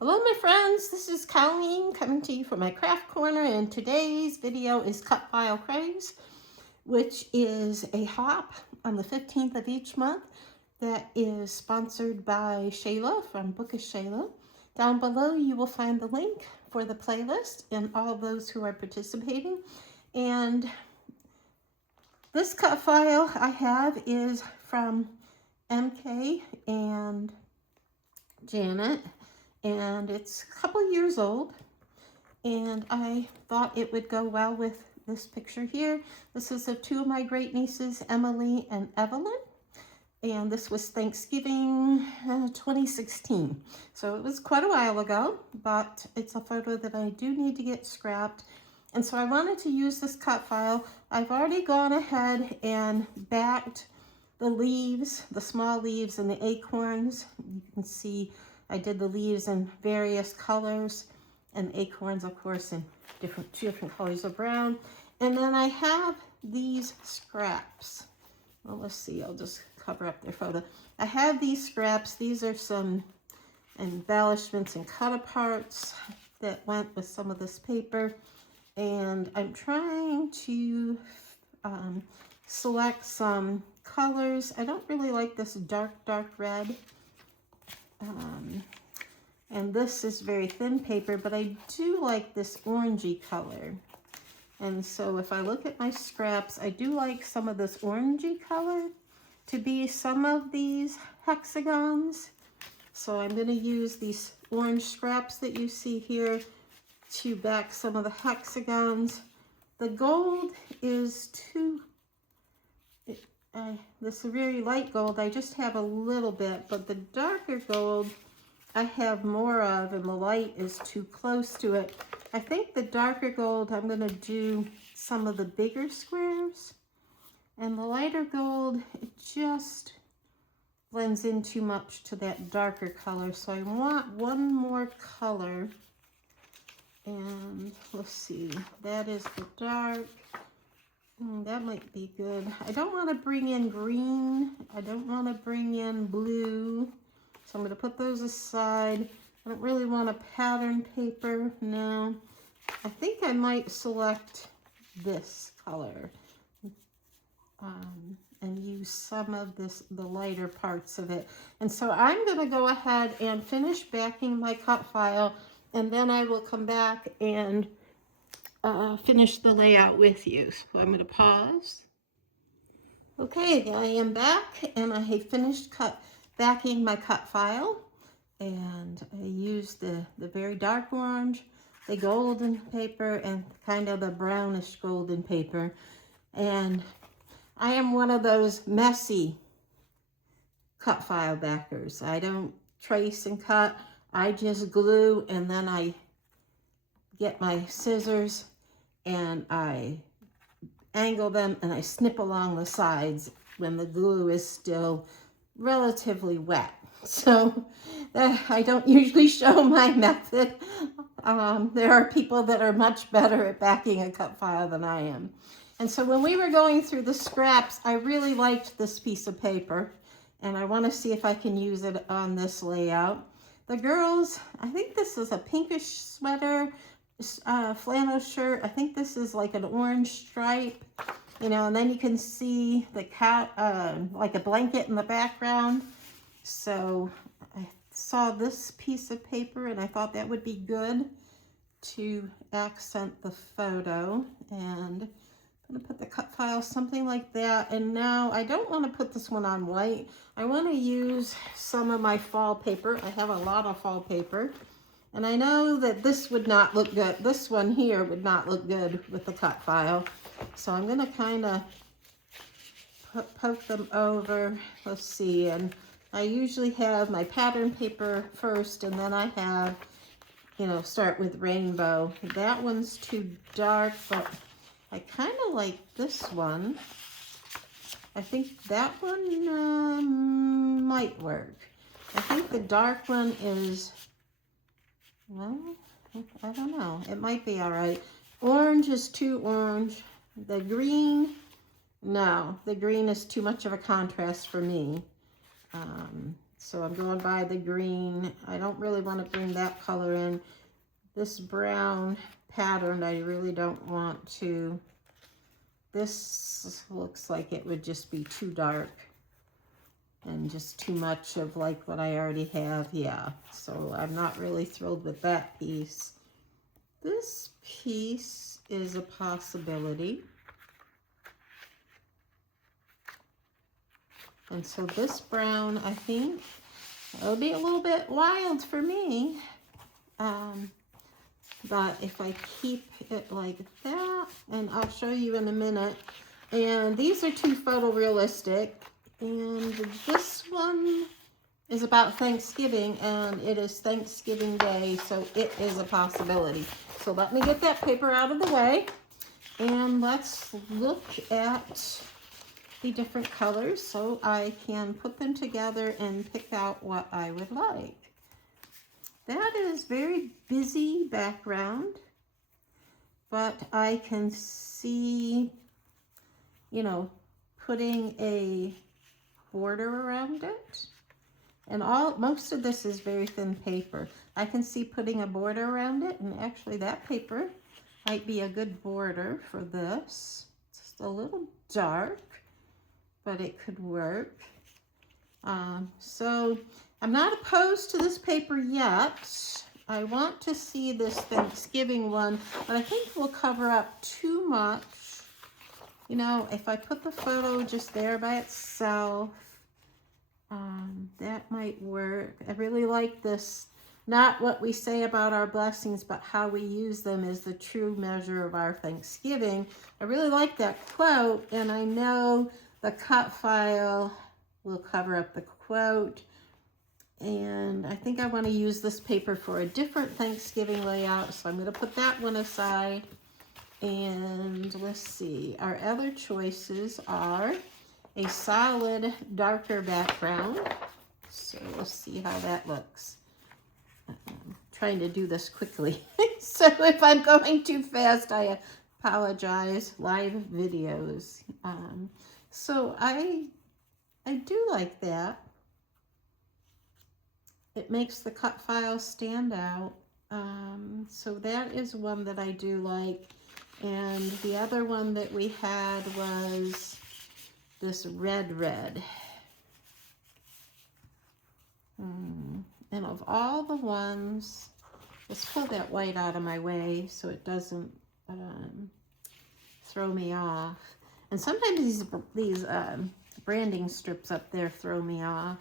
Hello my friends, this is Colleen coming to you from my craft corner, and today's video is Cut File Craze, which is a hop on the 15th of each month that is sponsored by Shayla from Bookish Shayla. Down below you will find the link for the playlist and all those who are participating. And this cut file I have is from MK and Janet, and it's a couple years old, and I thought it would go well with this picture here. This is of two of my great nieces, Emily and Evelyn, and this was Thanksgiving 2016, so it was quite a while ago, but it's a photo that I do need to get scrapped. And so I wanted to use this cut file. I've already gone ahead and backed the leaves, the small leaves and the acorns. You can see I did the leaves in various colors, and acorns, of course, in two different colors of brown. And then I have these scraps. Well, let's see, I'll just cover up their photo. I have these scraps. These are some embellishments and cut aparts that went with some of this paper. And I'm trying to select some colors. I don't really like this dark red. And this is very thin paper, but I do like this orangey color. And so if I look at my scraps, I do like some of this orangey color to be some of these hexagons. So I'm going to use these orange scraps that you see here to back some of the hexagons. The gold is this is very light gold. I just have a little bit, but the darker gold I have more of, and the light is too close to it. I think the darker gold, I'm going to do some of the bigger squares, and the lighter gold, it just blends in too much to that darker color. So I want one more color, and let's see, that is the dark. That might be good. I don't want to bring in green. I don't want to bring in blue. So I'm going to put those aside. I don't really want a pattern paper. No. I think I might select this color and use some of the lighter parts of it. And so I'm going to go ahead and finish backing my cut file, and then I will come back and finish the layout with you. So I'm going to pause. Okay, I am back, and I have finished backing my cut file, and I used the very dark orange, the golden paper, and kind of the brownish golden paper. And I am one of those messy cut file backers. I don't trace and cut. I just glue, and then I get my scissors and I angle them and I snip along the sides when the glue is still relatively wet. So I don't usually show my method. There are people that are much better at backing a cut file than I am. And so when we were going through the scraps, I really liked this piece of paper, and I want to see if I can use it on this layout. The girls, I think this is a pinkish sweater, flannel shirt. I think this is like an orange stripe, you know, and then you can see the cat, like a blanket in the background. So I saw this piece of paper and I thought that would be good to accent the photo, and I'm going to put the cut file something like that. And now I don't want to put this one on white. I want to use some of my fall paper. I have a lot of fall paper. And I know that this would not look good. This one here would not look good with the cut file. So I'm going to kind of poke them over. Let's see. And I usually have my pattern paper first, and then I have, you know, start with rainbow. That one's too dark, but I kind of like this one. I think that one might work. I think the dark one is... well, I don't know. It might be all right. Orange is too orange. The green, no. The green is too much of a contrast for me. So I'm going by the green. I don't really want to bring that color in. This brown pattern, I really don't want to. This looks like it would just be too dark and just too much of like what I already have. Yeah, so I'm not really thrilled with that piece. This piece is a possibility. And so this brown, I think, it'll be a little bit wild for me. But if I keep it like that, and I'll show you in a minute. And these are too photorealistic. And this one is about Thanksgiving, and it is Thanksgiving Day, so it is a possibility. So let me get that paper out of the way, and let's look at the different colors so I can put them together and pick out what I would like. That is very busy background, but I can see, you know, putting a border around it. And most of this is very thin paper. I can see putting a border around it, and actually that paper might be a good border for this. It's just a little dark, but it could work. So I'm not opposed to this paper yet. I want to see this Thanksgiving one, but I think we'll cover up too much. You know, if I put the photo just there by itself, that might work. I really like this. Not what we say about our blessings, but how we use them is the true measure of our Thanksgiving. I really like that quote, and I know the cut file will cover up the quote. And I think I want to use this paper for a different Thanksgiving layout, so I'm going to put that one aside. And let's see, our other choices are a solid darker background. So let's see how that looks. I'm trying to do this quickly. So if I'm going too fast, I apologize. Live videos. So I do like that. It makes the cut file stand out. So that is one that I do like. And the other one that we had was this red. And of all the ones, let's pull that white out of my way so it doesn't throw me off. And sometimes these branding strips up there throw me off.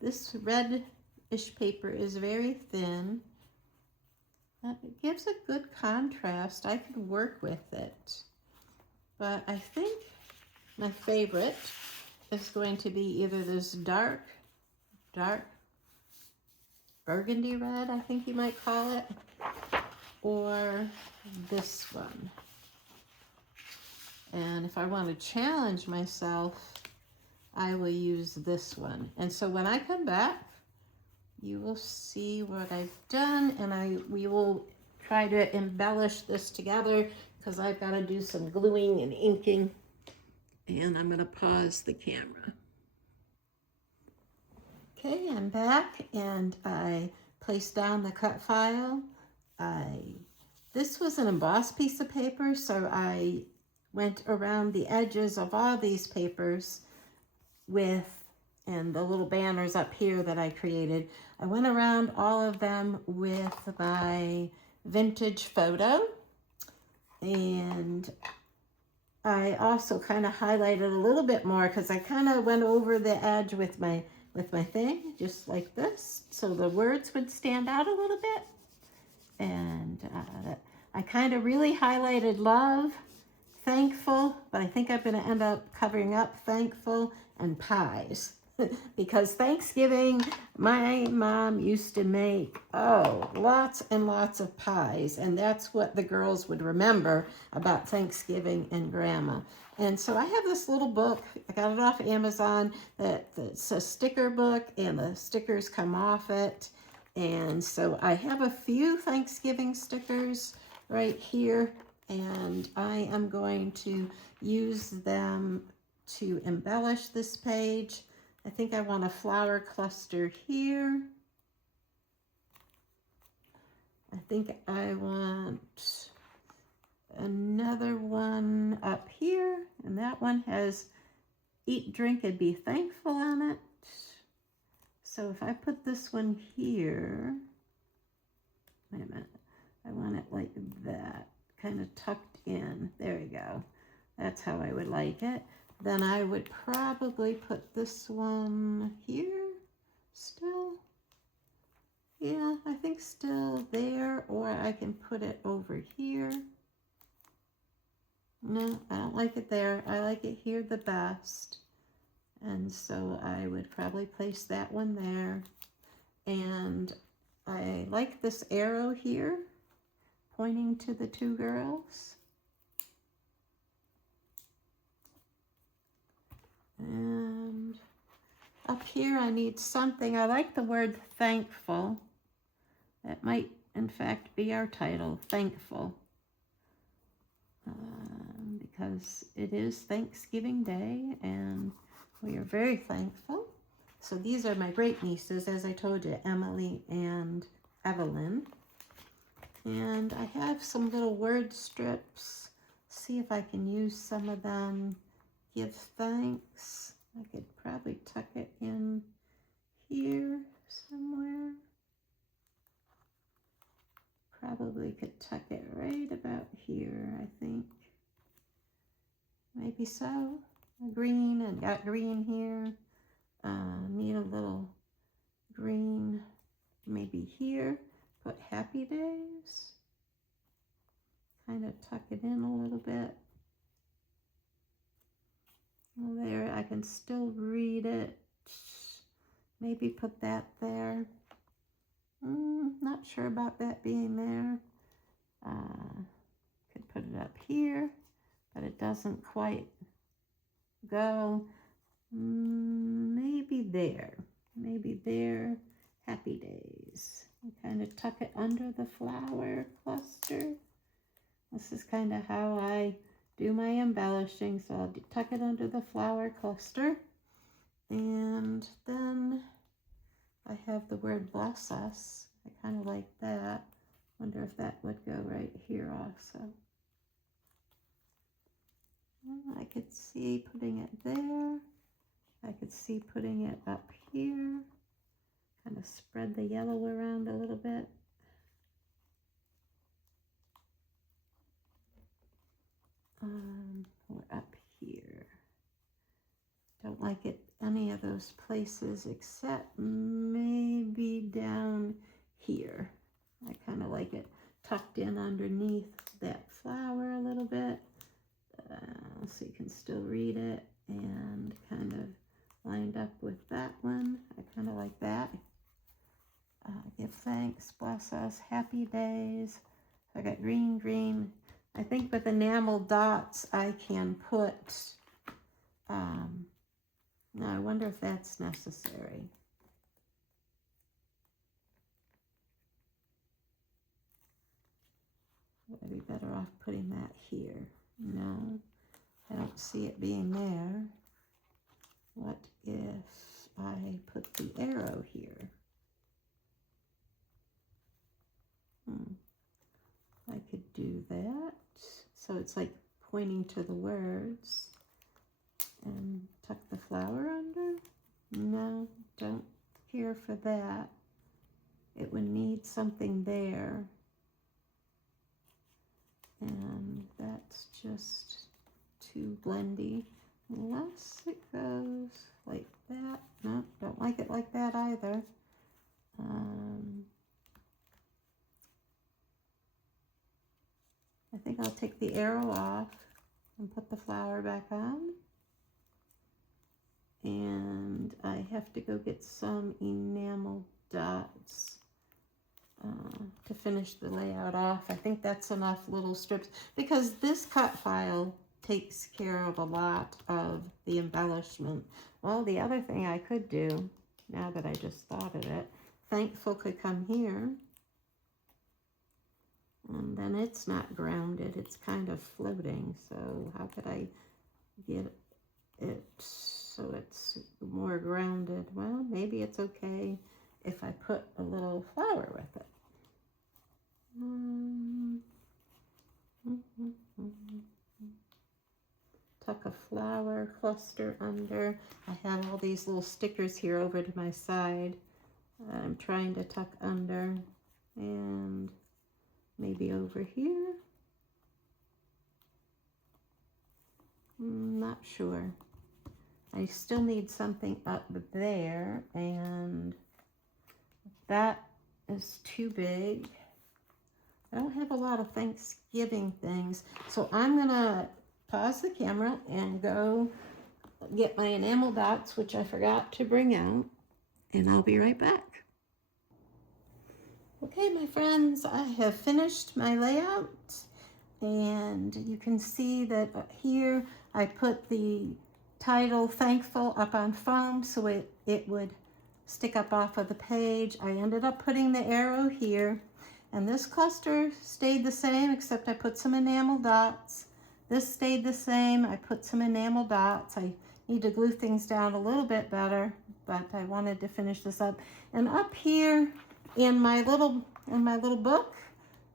This reddish paper is very thin. It gives a good contrast. I could work with it. But I think my favorite is going to be either this dark burgundy red, I think you might call it, or this one. And if I want to challenge myself, I will use this one. And so when I come back, you will see what I've done, and we will try to embellish this together because I've got to do some gluing and inking. And I'm going to pause the camera. Okay, I'm back, and I placed down the cut file. This was an embossed piece of paper, so I went around the edges of all these papers and the little banners up here that I created. I went around all of them with my vintage photo, and I also kind of highlighted a little bit more because I kind of went over the edge with my thing, just like this, so the words would stand out a little bit. And I kind of really highlighted love, thankful, but I think I'm going to end up covering up thankful and pies. Because Thanksgiving, my mom used to make, lots and lots of pies. And that's what the girls would remember about Thanksgiving and Grandma. And so I have this little book. I got it off Amazon. It's a sticker book, and the stickers come off it. And so I have a few Thanksgiving stickers right here. And I am going to use them to embellish this page. I think I want a flower cluster here. I think I want another one up here, and that one has eat, drink, and be thankful on it. So if I put this one here, wait a minute, I want it like that, kind of tucked in. There you go. That's how I would like it. Then I would probably put this one here still. Yeah, I think still there, or I can put it over here. No, I don't like it there. I like it here the best. And so I would probably place that one there. And I like this arrow here pointing to the two girls. And up here I need something. I like the word thankful. That might in fact be our title, thankful. Because it is Thanksgiving Day and we are very thankful. So these are my great nieces, as I told you, Emily and Evelyn. And I have some little word strips. See if I can use some of them. Give thanks. I could probably tuck it in here somewhere. Probably could tuck it right about here, I think. Maybe so. Green, and got green here. Need a little green maybe here. Put happy days. Kind of tuck it in a little bit. There, I can still read it. Maybe put that there. Not sure about that being there. Could put it up here, but it doesn't quite go. Maybe there. Maybe there. Happy days. And kind of tuck it under the flower cluster. This is kind of how I do my embellishing. So I'll tuck it under the flower cluster. And then I have the word bless us. I kind of like that. Wonder if that would go right here also. I could see putting it there. I could see putting it up here. Kind of spread the yellow around a little bit. We're up here. Don't like it any of those places except maybe down here. I kind of like it tucked in underneath that flower a little bit. So you can still read it, and kind of lined up with that one. I kind of like that. Give thanks, bless us, happy days. I got green, green. I think with enamel dots I can put, now I wonder if that's necessary. Would I be better off putting that here? No, I don't see it being there. What if I put the arrow here? I could do that. So it's like pointing to the words. And tuck the flower under? No, don't care for that. It would need something there. And that's just too blendy. Unless it goes like that. No, don't like it like that either. I think I'll take the arrow off and put the flower back on. And I have to go get some enamel dots to finish the layout off. I think that's enough little strips, because this cut file takes care of a lot of the embellishment. Well, the other thing I could do, now that I just thought of it, thankful could come here. And then it's not grounded, it's kind of floating. So how could I get it so it's more grounded. Well, maybe it's okay if I put a little flower with it. Tuck a flower cluster under. I have all these little stickers here over to my side. I'm trying to tuck under, and maybe over here. Not sure. I still need something up there, and that is too big. I don't have a lot of Thanksgiving things, so I'm gonna pause the camera and go get my enamel dots, which I forgot to bring out, and I'll be right back. Okay, my friends, I have finished my layout, and you can see that here I put the title Thankful up on foam so it would stick up off of the page. I ended up putting the arrow here, and this cluster stayed the same except I put some enamel dots. This stayed the same. I put some enamel dots. I need to glue things down a little bit better, but I wanted to finish this up. And up here in my little book,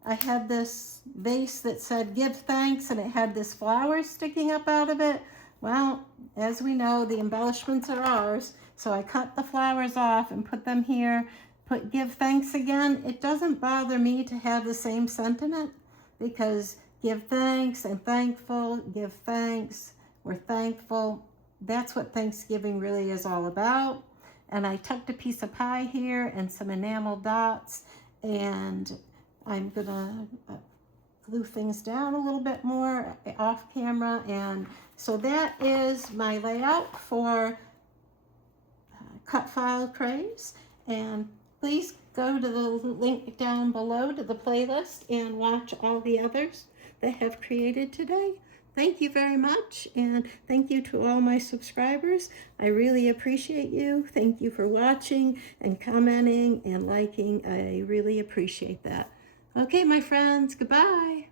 I had this vase that said give thanks, and it had this flower sticking up out of it. Well, as we know, the embellishments are ours, so I cut the flowers off and put them here. Put give thanks again. It doesn't bother me to have the same sentiment, because give thanks and thankful, give thanks, we're thankful. That's what Thanksgiving really is all about. And I tucked a piece of pie here and some enamel dots, and I'm gonna glue things down a little bit more off camera. And so that is my layout for Cut File Craze. And please go to the link down below to the playlist and watch all the others that have created today. Thank you very much, and thank you to all my subscribers. I really appreciate you. Thank you for watching and commenting and liking. I really appreciate that. Okay, my friends, goodbye.